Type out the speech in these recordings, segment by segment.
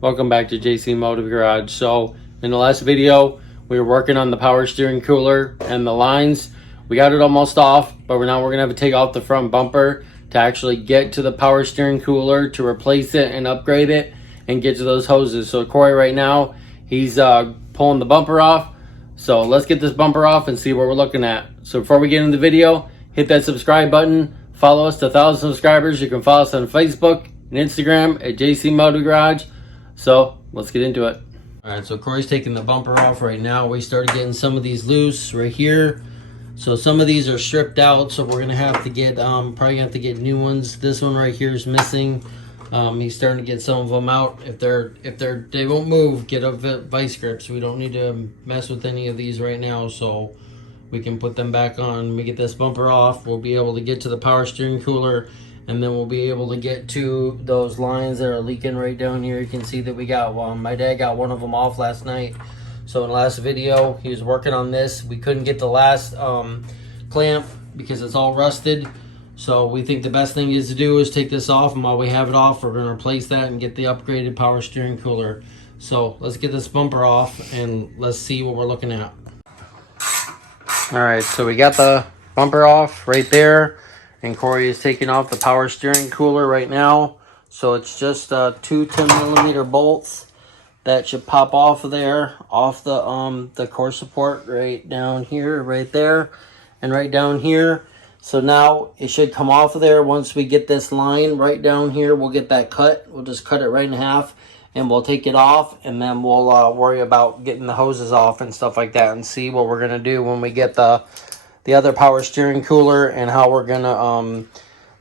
Welcome back to JC Motive Garage. So in the last video, we were working on the power steering cooler and the lines. We got it almost off, but now we're gonna have to take off the front bumper to actually get to the power steering cooler to replace it and upgrade it and get to those hoses. So Corey right now, he's pulling the bumper off. So let's get this bumper off and see what we're looking at. So before we get into the video, hit that subscribe button. Follow us to 1,000 subscribers. You can follow us on Facebook and Instagram at JC Motive Garage. So let's get into it. All right, so Corey's taking the bumper off right now. We started getting some of these loose right here. So some of these are stripped out, so we're gonna have to get probably gonna have to get new ones. This one right here is missing. He's starting to get some of them out. If they won't move, get a vice grips. We don't need to mess with any of these right now, so we can put them back on. When we get this bumper off, we'll be able to get to the power steering cooler, and then we'll be able to get to those lines that are leaking right down here. You can see that we got one. My dad got one of them off last night. So in the last video, he was working on this. We couldn't get the last clamp because it's all rusted. So we think the best thing is to do is take this off, and while we have it off, we're gonna replace that and get the upgraded power steering cooler. So let's get this bumper off and let's see what we're looking at. All right, so we got the bumper off right there, and Corey is taking off the power steering cooler right now. So it's just two 10mm bolts that should pop off of there, off the core support right down here, right there, and right down here. So now it should come off of there. Once we get this line right down here, we'll get that cut. We'll just cut it right in half, and we'll take it off, and then we'll worry about getting the hoses off and stuff like that, and see what we're gonna do when we get the other power steering cooler, and how we're gonna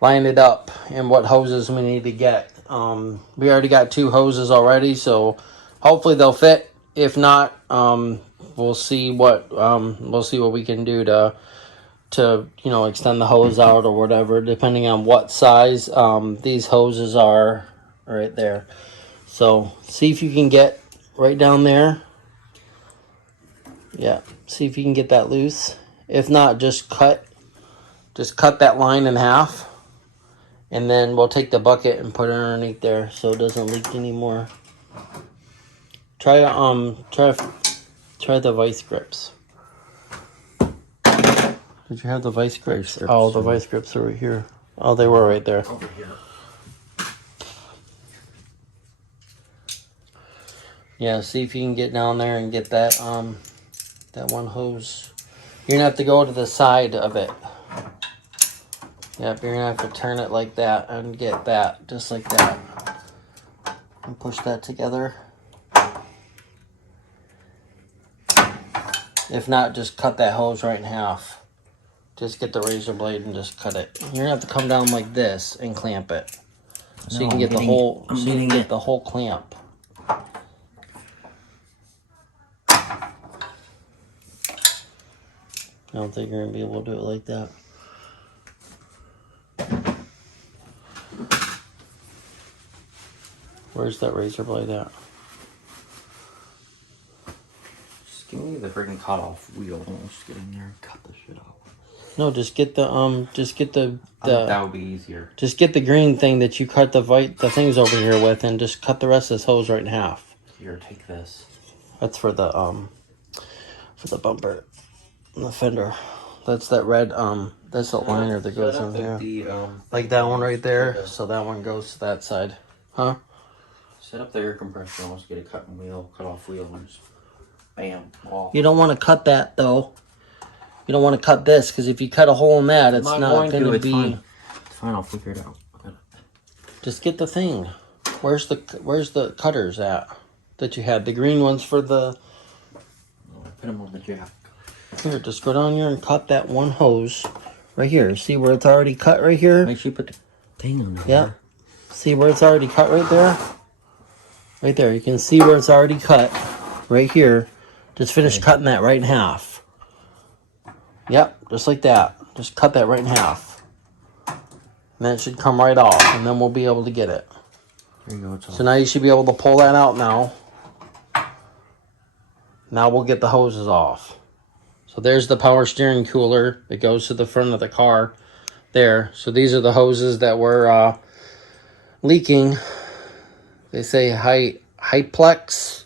line it up and what hoses we need to get. We already got two hoses already, so hopefully they'll fit. If not, we'll see what we can do to extend the hose out or whatever, depending on what size these hoses are right there. So see if you can get right down there. Yeah, see if you can get that loose. If not, just cut that line in half, and then we'll take the bucket and put it underneath there so it doesn't leak anymore. Try the vice grips. Did you have the vice grips? Oh, the vice grips are right here. Oh, they were right there. Over here. Yeah, see if you can get down there and get that that one hose. You're gonna have to go to the side of it. Yep, you're gonna have to turn it like that and get that, just like that. And push that together. If not, just cut that hose right in half. Just get the razor blade and just cut it. You're gonna have to come down like this and clamp it, so you can get the whole. So you can get the whole clamp. I don't think you're gonna be able to do it like that. Where's that razor blade at? Just give me the freaking cut off wheel. Just get in there and cut the shit out. No, just get the that would be easier. Just get the green thing that you cut the things over here with, and just cut the rest of this hose right in half. Here, take this. That's for the bumper and the fender. That's that red that's the liner that goes in here. Like that one right there. So that one goes to that side. Huh? Set up the air compressor. Almost get a cut off wheel, and just bam, off. You don't want to cut that though. You don't want to cut this, because if you cut a hole in that, it's not going to be. Fine. It's fine. I'll figure it out. Just get the thing. Where's the cutters at that you had? The green ones for the. Put them on the jack. Here, just go down here and cut that one hose right here. See where it's already cut right here? Make sure you put the thing on there. Yeah. See where it's already cut right there? Right there. You can see where it's already cut right here. Just finish cutting that right in half. Yep, just like that. Just cut that right in half. And then it should come right off, and then we'll be able to get it. There you go. So now you should be able to pull that out now. Now we'll get the hoses off. So there's the power steering cooler that goes to the front of the car there. So these are the hoses that were leaking. They say high Hyplex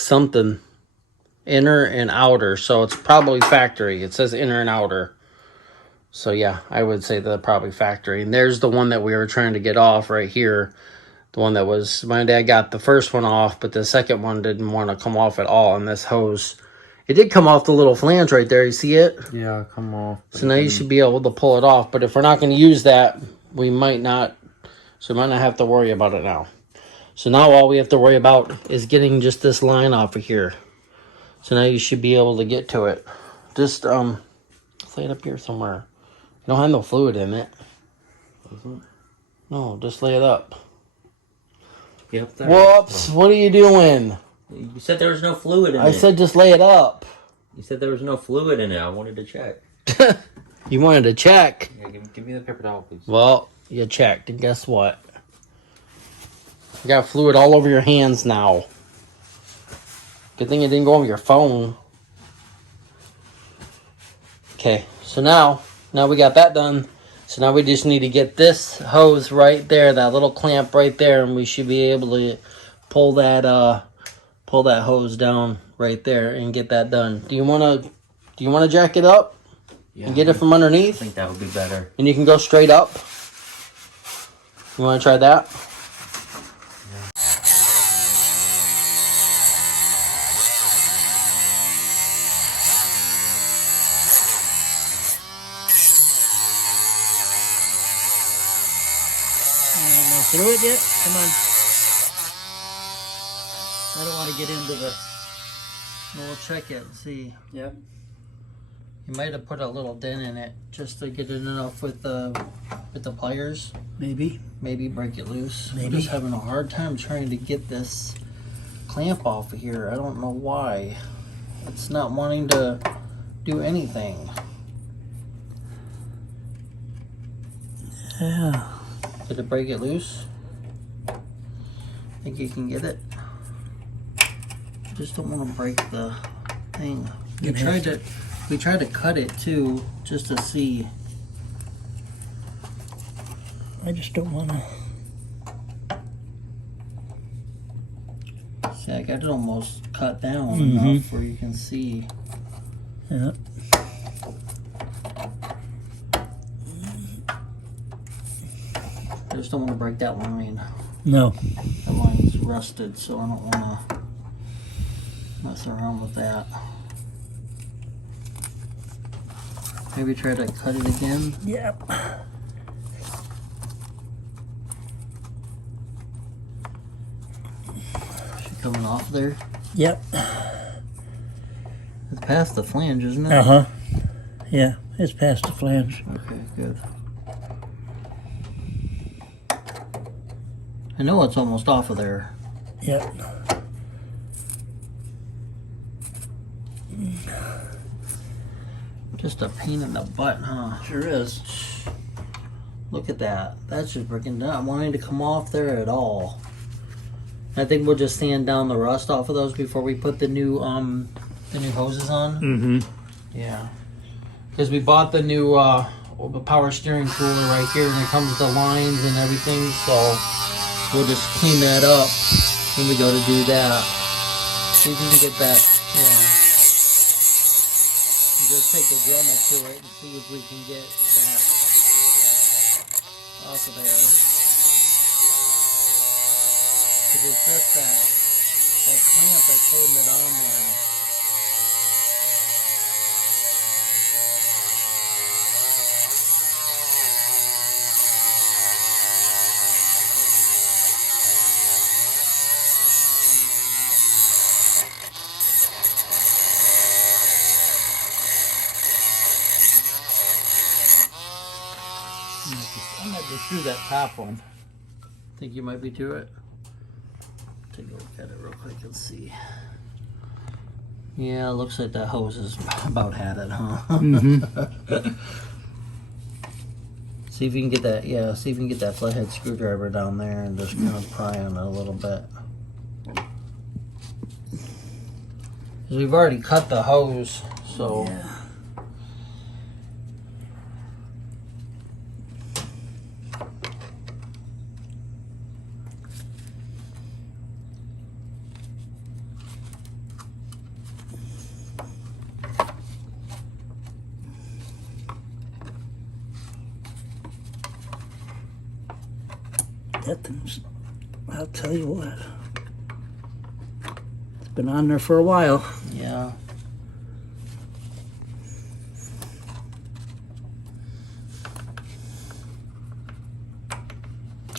something. Inner and outer. So it's probably factory. It says inner and outer. So yeah, I would say they're probably factory. And there's the one that we were trying to get off right here. The one that was, my dad got the first one off, but the second one didn't want to come off at all. And this hose, it did come off the little flange right there. You see it? Yeah, come off. So now you should be able to pull it off. But if we're not going to use that, we might not. So we might not have to worry about it now. So now all we have to worry about is getting just this line off of here. So now you should be able to get to it. Just lay it up here somewhere. You don't have no fluid in it. No, just lay it up. Get up there. Whoops! What are you doing? You said there was no fluid in it. I said just lay it up. You said there was no fluid in it. I wanted to check. You wanted to check. Yeah, give me the paper towel, please. Well, you checked, and guess what? You got fluid all over your hands now. Good thing it didn't go over your phone. Okay, so now we got that done. So now we just need to get this hose right there, that little clamp right there, and we should be able to pull that hose down right there and get that done. Do you wanna jack it up? Yeah, and get it from I underneath? think that would be better. And you can go straight up. You wanna try that? Through it yet? Come on. I don't want to get into the... We'll check it and see. Yep. You might have put a little dent in it just to get it enough with the pliers. Maybe. Maybe break it loose. Maybe. I'm just having a hard time trying to get this clamp off of here. I don't know why. It's not wanting to do anything. Yeah. Did it break it loose? Think you can get it? Just don't want to break the thing. We tried to cut it too, just to see. I just don't want to... See, I got it almost cut down enough where you can see. Yeah. I just don't want to break that line. No. That line's rusted, so I don't want to mess around with that. Maybe try to cut it again. Yep. Is she coming off there? Yep. It's past the flange, isn't it? Uh-huh. Yeah, it's past the flange. Okay, good. I know it's almost off of there. Yep. Just a pain in the butt, huh? Sure is. Look at that. That's just freaking not wanting to come off there at all. I think we'll just sand down the rust off of those before we put the new hoses on. Mm-hmm. Yeah. Because we bought the new the power steering cooler right here, and it comes with the lines and everything, so we'll just clean that up when we go to do that. See if we can get that. Yeah. Just take the Dremel to it and see if we can get that off of there. Because it's just that clamp that's holding it on there. I might be through that top one. Think you might be to it? Take a look at it real quick and see. Yeah, it looks like that hose has about had it, huh? Mm-hmm. See if you can get that, yeah, see if you can get that flathead screwdriver down there and just kind of pry on it a little bit. Because we've already cut the hose, so. Yeah. That thing's, I'll tell you what. It's been on there for a while. Yeah.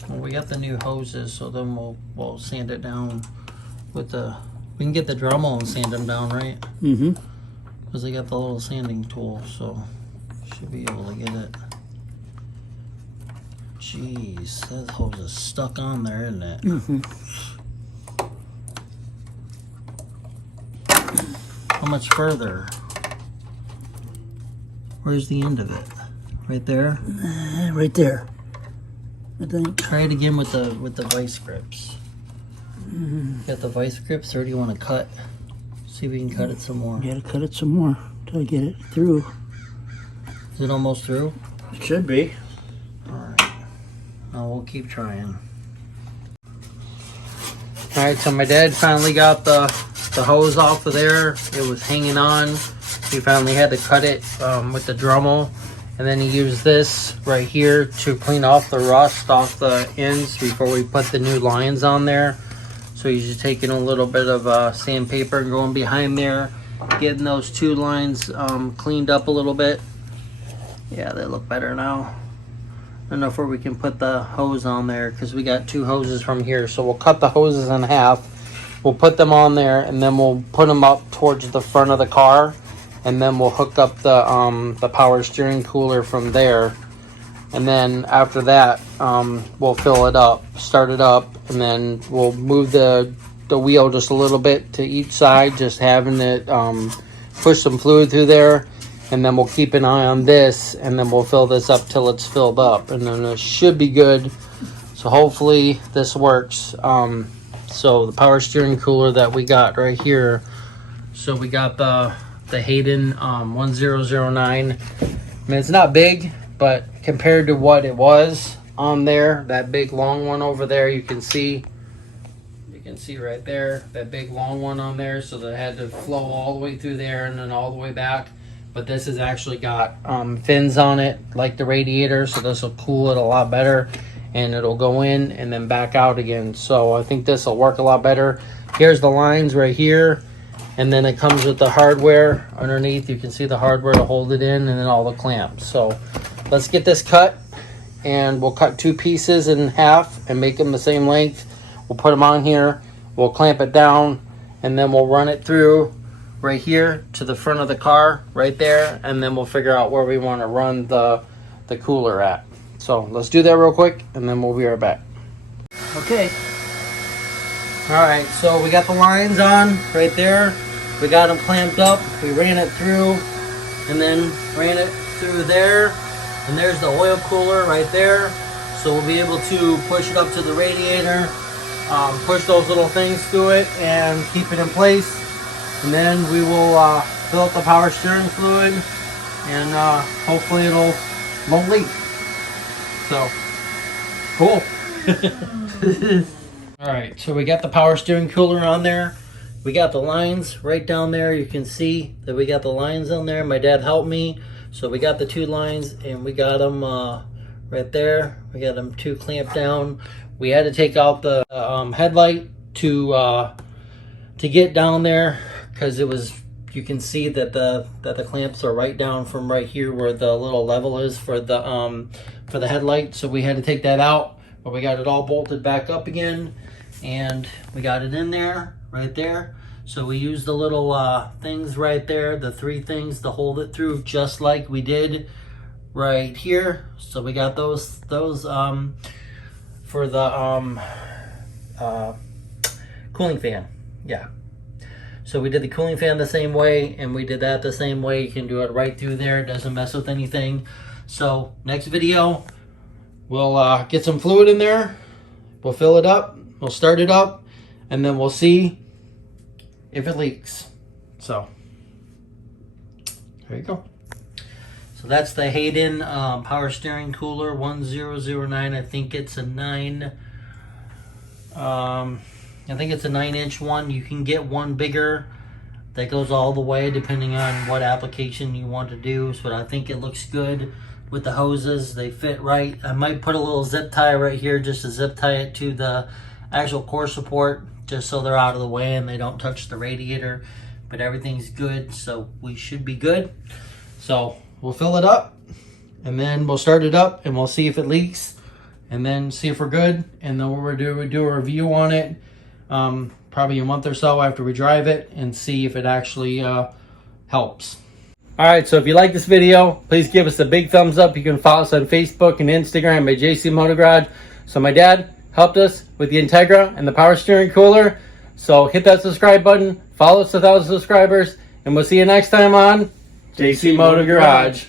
Well, we got the new hoses, so then we'll sand it down with the. We can get the Dremel and sand them down, right? Mm-hmm. Because they got the little sanding tool, so should be able to get it. Jeez, that hose is stuck on there, isn't it? Mm-hmm. How much further? Where's the end of it? Right there? Right there. I think. Try it again with the vice grips. Got the vice grips, or do you want to cut? See if we can cut it some more. Gotta cut it some more till I get it through. Is it almost through? It should be. Alright. Now we'll keep trying. Alright, so my dad finally got the hose off of there. It was hanging on. He finally had to cut it with the Dremel. And then he used this right here to clean off the rust off the ends before we put the new lines on there. So he's just taking a little bit of sandpaper and going behind there, getting those two lines cleaned up a little bit. Yeah, they look better now. I don't know if we can put the hose on there because we got two hoses from here. So we'll cut the hoses in half. We'll put them on there and then we'll put them up towards the front of the car. And then we'll hook up the power steering cooler from there. And then after that, we'll fill it up, start it up, and then we'll move the wheel just a little bit to each side, just having it push some fluid through there. And then we'll keep an eye on this, and then we'll fill this up till it's filled up. And then it should be good. So hopefully this works. So the power steering cooler that we got right here. So we got the Hayden 1009. I mean, it's not big, but compared to what it was on there, that big long one over there, you can see right there, that big long one on there. So that had to flow all the way through there and then all the way back. But this has actually got fins on it, like the radiator, so this will cool it a lot better, and it'll go in and then back out again. So I think this will work a lot better. Here's the lines right here. And then it comes with the hardware underneath. You can see the hardware to hold it in, and then all the clamps. So let's get this cut, and we'll cut two pieces in half and make them the same length. We'll put them on here. We'll clamp it down, and then we'll run it through right here to the front of the car right there, and then we'll figure out where we want to run the cooler at. So let's do that real quick, and then we'll be right back. Okay. Alright, so we got the lines on right there. We got them clamped up. We ran it through and then ran it through there. And there's the oil cooler right there. So we'll be able to push it up to the radiator, push those little things through it and keep it in place. And then we will fill up the power steering fluid, and hopefully it won't leak. So, cool. Alright, so we got the power steering cooler on there. We got the lines right down there. You can see that we got the lines on there. My dad helped me. So we got the two lines, and we got them right there. We got them two clamped down. We had to take out the headlight to get down there, because it was, you can see that the clamps are right down from right here where the little level is for the headlight. So we had to take that out, but we got it all bolted back up again, and we got it in there right there. So we used the little things right there, the three things to hold it through, just like we did right here. So we got those for the cooling fan. Yeah. So we did the cooling fan the same way, and we did that the same way. You can do it right through there. It doesn't mess with anything. So next video, we'll get some fluid in there. We'll fill it up. We'll start it up, and then we'll see if it leaks. So there you go. So that's the Hayden power steering cooler 1009. I think it's a 9. I think it's a 9-inch one. You can get one bigger that goes all the way, depending on what application you want to do. So I think it looks good. with the hoses. They fit right. I might put a little zip tie right here just to zip tie it to the actual core support, just so they're out of the way and they don't touch the radiator. But everything's good, so we should be good. So we'll fill it up, and then we'll start it up, and we'll see if it leaks, and then see if we're good, and then we'll do a review on it probably a month or so after we drive it, and see if it actually helps. All right, so if you like this video, please give us a big thumbs up. You can follow us on Facebook and Instagram at JC Motor Garage. So my dad helped us with the Integra and the power steering cooler. So hit that subscribe button, follow us to 1,000 subscribers, and we'll see you next time on JC Motor Garage.